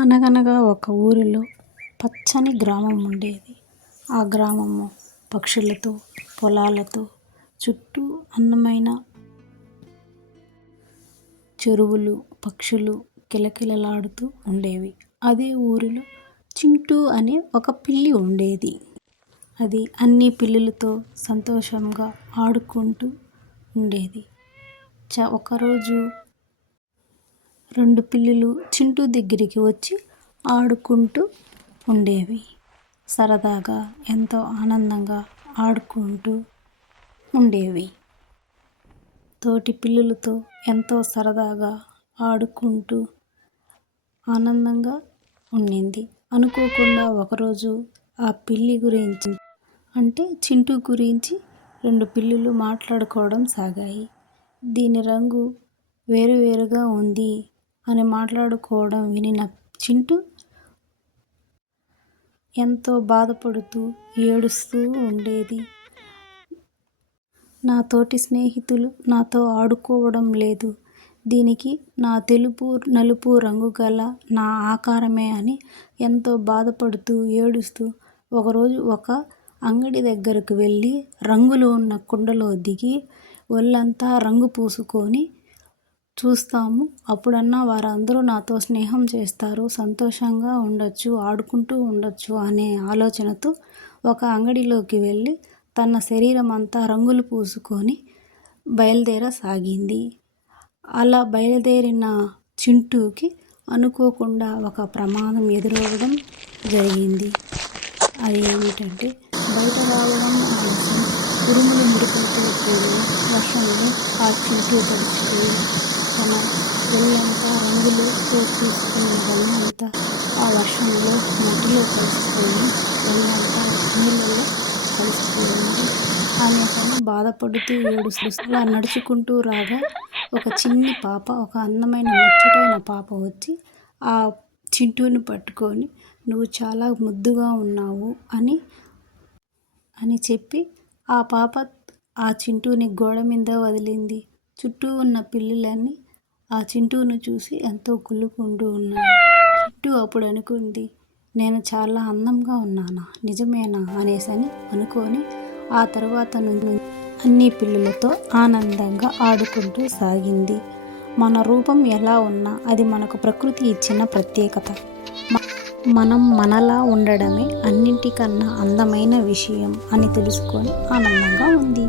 అనగనగా ఒక ఊరిలో పచ్చని గ్రామం ఉండేది. ఆ గ్రామము పక్షులతో, పొలాలతో, చుట్టూ అందమైన చెరువులు, పక్షులు కిలకిలలాడుతూ ఉండేవి. అదే ఊరిలో చింటూ అనే ఒక పిల్లి ఉండేది. అది అన్ని పిల్లులతో సంతోషంగా ఆడుకుంటూ ఉండేది. ఒకరోజు 2 పిల్లులు చింటూ దగ్గరికి వచ్చి ఆడుకుంటూ ఉండేవి. సరదాగా ఎంతో ఆనందంగా ఆడుకుంటూ ఉండేవి. తోటి పిల్లులతో ఎంతో సరదాగా ఆడుకుంటూ ఆనందంగా ఉండింది. అనుకోకుండా ఒకరోజు ఆ పిల్లి గురించి అంటే చింటూ గురించి 2 పిల్లులు మాట్లాడుకోవడం సాగాయి. దీని రంగు వేరువేరుగా ఉంది అని మాట్లాడుకోవడం వినిన చింటూ ఎంతో బాధపడుతూ ఏడుస్తూ ఉండేది. నా తోటి స్నేహితులు నాతో ఆడుకోవడం లేదు. దీనికి నా తెలుపు, నలుపు రంగు గల నా ఆకారమే అని ఎంతో బాధపడుతూ ఏడుస్తూ ఒకరోజు ఒక అంగడి దగ్గరకు వెళ్ళి రంగులు ఉన్న కుండలో దిగి ఒళ్ళంతా రంగు పూసుకొని చూస్తాము. అప్పుడన్నా వారందరూ నాతో స్నేహం చేస్తారు, సంతోషంగా ఉండొచ్చు, ఆడుకుంటూ ఉండొచ్చు అనే ఆలోచనతో ఒక అంగడిలోకి వెళ్ళి తన శరీరం అంతా రంగులు పూసుకొని బయలుదేరసాగింది. అలా బయలుదేరిన చింటూకి అనుకోకుండా ఒక ప్రమాదం ఎదురవ్వడం జరిగింది. అది ఏమిటంటే బయట రావడం ఆలస్యం, ఉరుములు మెరుపులతో కూడిన వర్షంలో ఆ చింటూ తడిచిపోయి తన ఒళ్ళంతా రంగులతో పూసుకున్న రంగంతా ఆ వర్షంలో మట్టిలో కలిసిపోయి ఒళ్ళంతా నీళ్ళలో కలిసిపోయింది. ఆమె తను బాధపడుతూ ఏడుస్తూ అలా నడుచుకుంటూ రాగా ఒక చిన్ని పాప, ఒక అందమైన ముచ్చటైన పాప వచ్చి ఆ చింటూని పట్టుకొని నువ్వు చాలా ముద్దుగా ఉన్నావు అని చెప్పి ఆ పాప ఆ చింటూని గోడ మీద వదిలింది. చుట్టూ ఉన్న పిల్లులన్నీ ఆ చింటూను చూసి ఎంతో కుళ్ళుకుంటూ ఉన్నాయి. చింటూ అప్పుడు అనుకుంది, నేను చాలా అందంగా ఉన్నానా, నిజమేనా అనేసని అనుకొని ఆ తర్వాత అన్ని పిల్లులతో ఆనందంగా ఆడుకుంటూ సాగింది. మన రూపం ఎలా ఉన్నా అది మనకు ప్రకృతి ఇచ్చిన ప్రత్యేకత. మనం మనలా ఉండడమే అన్నింటికన్నా అందమైన విషయం అని తెలుసుకొని ఆనందంగా ఉంది.